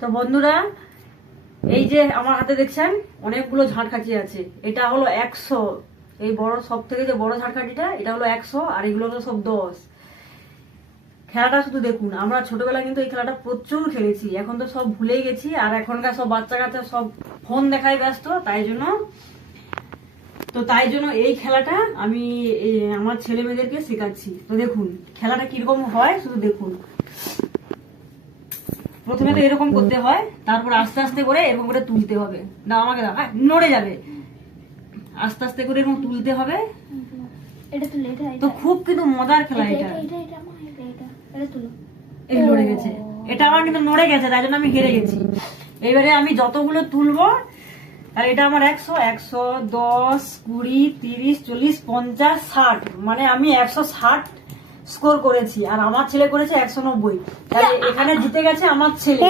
তো বন্ধুরা, এই যে আমার হাতে দেখছেন অনেকগুলো ঝাড়খাঁচি আছে। এটা হলো 100, এই বড় সব থেকে যে বড় ঝাড়খাঁচিটা এটা হলো 100, আর এগুলো হলো সব 10। খেলাটা শুধু দেখুন, আমরা ছোটবেলায় কিন্তু এই খেলাটা প্রচুর খেলেছি, এখন তো সব ভুলেই গেছি। আর এখনকার সব বাচ্চা কাচ্চা সব ফোন দেখায় ব্যস্ত, তাই জন্য এই খেলাটা আমি আমার ছেলে মেয়েদেরকে শেখাচ্ছি। তো দেখুন খেলাটা কিরকম হয় শুধু দেখুন। প্রথমে তো এরকম করতে হয়, তারপর আস্তে আস্তে করে এরকম করে তুলতে হবে। না আমাকে দাও, নড়ে যাবে। আস্তে আস্তে করে এরকম তুলতে হবে। তো খুব কিন্তু মজার খেলা এটা। এই নড়ে গেছে, এটা আমার কিন্তু নড়ে গেছে, তাই জন্য আমি হেরে গেছি। এবারে আমি যতগুলো তুলবো, আর এটা আমার 100, 10, 20, 30, 40, 50, 60, মানে আমি 160 স্কোর করেছি, আর আমার ছেলে করেছে 190। তাহলে এখানে জিতে গেছে আমার ছেলে।